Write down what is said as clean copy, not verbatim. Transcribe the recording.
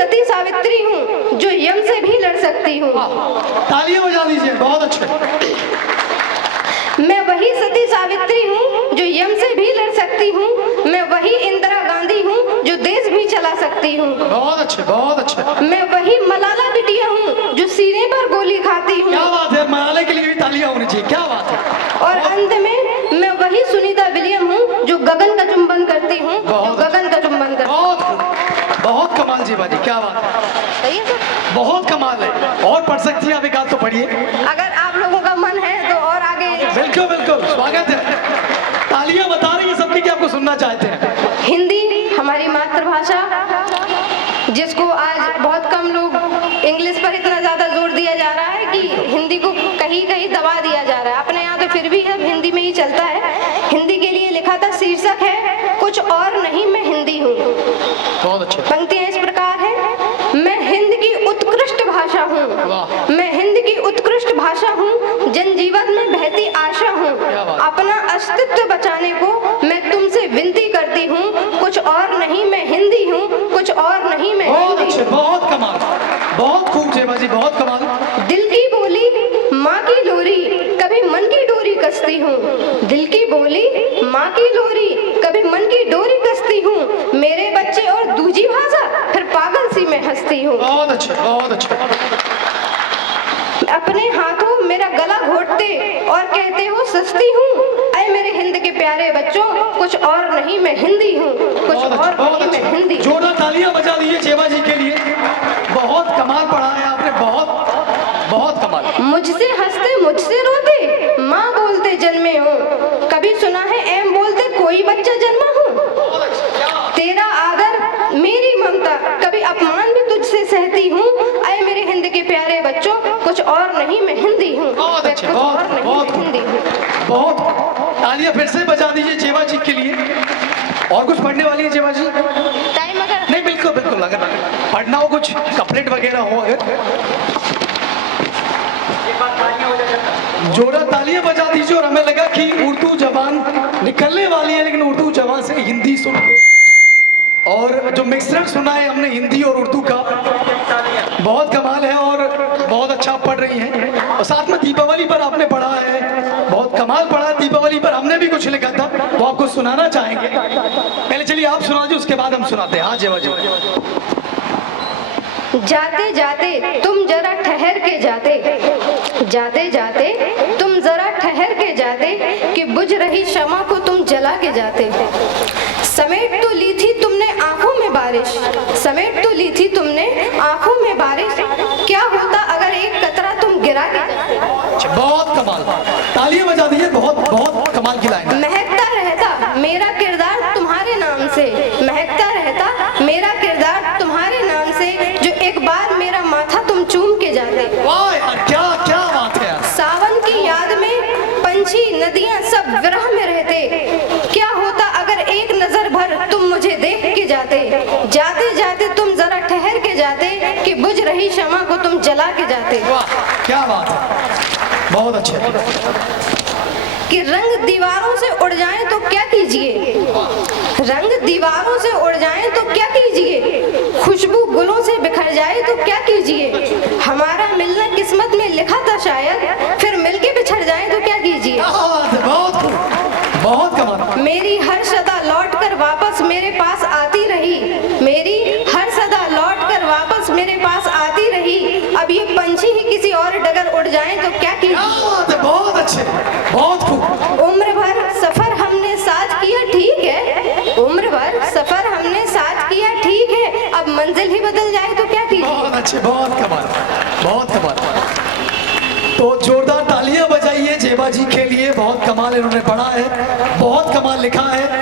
सती सावित्री हूँ जो यम से भी लड़ सकती हूँ। तालियां बजा दीजिए, बहुत अच्छे। मैं वही सती सावित्री हूँ जो यम से भी लड़ सकती हूँ। मैं वही इंदिरा गांधी हूँ जो देश भी चला सकती हूँ। बहुत अच्छे, बहुत अच्छे। मैं वही मलाला बिटिया हूँ जो सीने पर गोली खाती हूँ। क्या बात है, मलाले के लिए भी तालियां होनी चाहिए, क्या बात है। और अंत में मैं वही सुनीता विलियम हूँ जो गगन का चुंबन करती हूँ। गगन का चुंबन करती बहुत बहुत कमाल जी बाजी, क्या बात है, सही है सर? बहुत कमाल है। और पढ़ सकती हैं आप एक आध तो पढ़िए। अगर आप लोगों का मन है तो और आगे। बिल्कुल बिल्कुल, स्वागत है। तालियां बता रही है सबकी कि आपको सुनना चाहते हैं। हिंदी हमारी मातृभाषा, जिसको आज बहुत कम लोग, इंग्लिश पर इतना ज्यादा जोर दिया जा रहा है कि हिंदी को कहीं कहीं दबा दिया जा रहा है। अपने यहाँ तो फिर भी अब हिंदी में ही चलता है। हिंदी के लिए लिखा था, शीर्षक है कुछ और नहीं मैं हिंदी हूँ। बहुत अच्छे। पंक्तियां इस प्रकार है, मैं हिंद की उत्कृष्ट भाषा हूँ, मैं हिंद की उत्कृष्ट भाषा हूँ, जनजीवन में बहती आशा हूँ। अपना अस्तित्व बचाने को मैं तुमसे विनती करती हूँ। कुछ और नहीं मैं हिंदी हूँ, कुछ और नहीं मैं बहुत हिंदी अच्छे, हूँ। बहुत कमाल, बहुत खूब जेबा जी, बहुत कमाल। दिल की बोली माँ की लोरी, कभी मन की डोरी कसती हूँ। दिल की बोली माँ की लोरी, कभी मन की डोरी कसती हूँ। मेरे बच्चे और दूजी भाषा, फिर पागल सी मैं हंसती हूँ। बहुत अच्छे, बहुत अच्छे। अपने हाथों मेरा गला घोटते और कहते हो सस्ती हूँ। ऐ मेरे हिंद के प्यारे बच्चों, कुछ और नहीं मैं हिंदी हूँ, कुछ और नहीं मैं हिंदी हूँ। जोरदार तालियां बजा दीजिए जेबा जी के लिए। बहुत कमाल पढ़ा है आपने, बहुत बहुत कमाल। मुझसे हंसते मुझसे रोते, माँ बोलते जन्मे हो। कभी सुना है एम बोलते कोई बच्चा जन्मा हो। तेरा आदर मेरी ममता, कभी अपमान भी तुझसे सहती हूँ। ऐ मेरे हिंद के प्यारे बच्चों, कुछ और नहीं मैं हिंदी हूँ। बहुत अच्छे, बहुत बहुत हिंदी हूँ। बहुत। तालियां फिर से बजा दीजिए जेबा जी के लिए। और कुछ पढ़ने वाली है जेबा जी? टाइम अगर नहीं, बिल्कुल बिल्कुल, अगर पढ़ना हो, कुछ कपलेट वगैरह हो, अगर जोरा तालियां बजा दीजिए। और हमें लगा कि उर्दू जबान निकलने वाली है, लेकिन उर्दू जबान से हिंदी सुन के और जो मिक्सचर सुना है हमने हिंदी और उर्दू का, बहुत कमाल है। और बहुत अच्छा पढ़ रही हैं। और साथ में दीपावली पर आपने पढ़ा है, बहुत कमाल पढ़ा। दीपावली पर हमने भी कुछ लिखा था, वो आपको सुनाना चाहेंगे। पहले चलिए आप सुना दीजिए, उसके बाद हम सुनाते हैं। हाँ जेबा जी। जाते जाते तुम जरा ठहर के जाते, जाते जाते तुम जरा ठहर के जाते, कि बुझ रही शमा को तुम जला के जाते। समेट तो ली थी तुमने आंखों में बारिश, समेट तो ली थी तुमने आंखों में बारिश। क्या होता अगर एक कतरा तुम गिरा के जाते। बहुत कमाल, तालियां बजा दीजिए। बहुत बहुत कमाल की लाइन। महकता रहता मेरा किरदार तुम्हारे नाम से, महकता रहता मेरा किरदार तुम्हारे नाम से, जो एक बार मेरा माथा तुम चूम के जाते। वाह यार, क्या क्या बात है यार। सावन की याद में पंछी नदियां सब विरह में रहते। क्या होता अगर एक नजर भर तुम मुझे देख के जाते, जाते जाते तुम जरा ठहर के जाते, कि बुझ रही शमा को तुम जला के जाते। वाह क्या बात है, बहुत अच्छे। कि रंग दीवारों से उड़ जाएं तो क्या कीजिए, रंग दीवारों से उड़ जाएं तो क्या कीजिए, खुशबू गुलों से बिखर जाए तो क्या कीजिए। हमारा मिलना किस्मत में लिखा था शायद, फिर मिलके बिछड़ जाए तो क्या कीजिए। बहुत बहुत कमाल। मेरी हर सदा लौट कर वापस मेरे पास आती रही, मेरी हर सदा लौट कर वापस मेरे पास आती रही। अब ये पंछी ही किसी और डगर उड़ जाएं तो क्या कीजिए। बहुत अच्छे, बहुत खूब। उम्र भर सफर हमने साथ किया ठीक है, उम्र भर सफर हमने साथ किया ठीक है, अब मंजिल ही बदल जाए तो क्या कीजिए। बहुत अच्छे, बहुत कमाल, बहुत कमाल। तो जोरदार तालियां बजाइए जेबा जी के लिए। बहुत कमाल इन्होंने पढ़ा है, बहुत कमाल लिखा है।